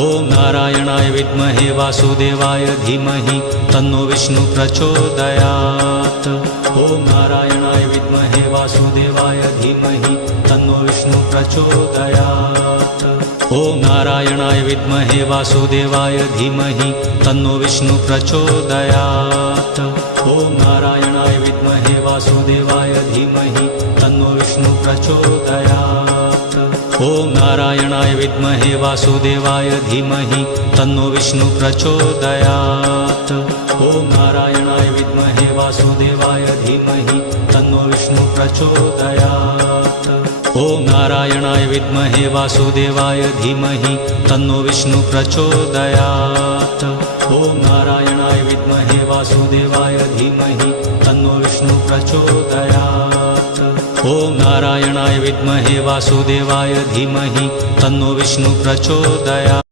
ॐ नारायणाय विद्महे वासुदेवाय धीमहि तन्नो विष्णु प्रचोदयात्। ॐ नारायणाय विद्महे वासुदेवाय धीमहि तन्नो विष्णु प्रचोदयात्। ॐ नारायणाय विद्महे वासुदेवाय धीमहि तन्नो विष्णु प्रचोदयात्। ॐ नारायणाय विद्महे वासुदेवाय धीमहि तन्नो विष्णु प्रचोदयात्। ॐ नारायणाय विद्महे वासुदेवाय धीमहि तन्नो विष्णु प्रचोदयात्। ॐ नारायणाय विद्महे वासुदेवाय धीमहि तन्नो विष्णु प्रचोदयात्। ॐ नारायणाय विद्महे वासुदेवाय धीमहि तन्नो विष्णु प्रचोदयात्। ॐ नारायणाय विद्महे वासुदेवाय धीमहि तन्नो विष्णु प्रचोदयात्। ॐ नारायणाय विद्महे वासुदेवाय धीमहि तन्नो विष्णु प्रचोदयात्।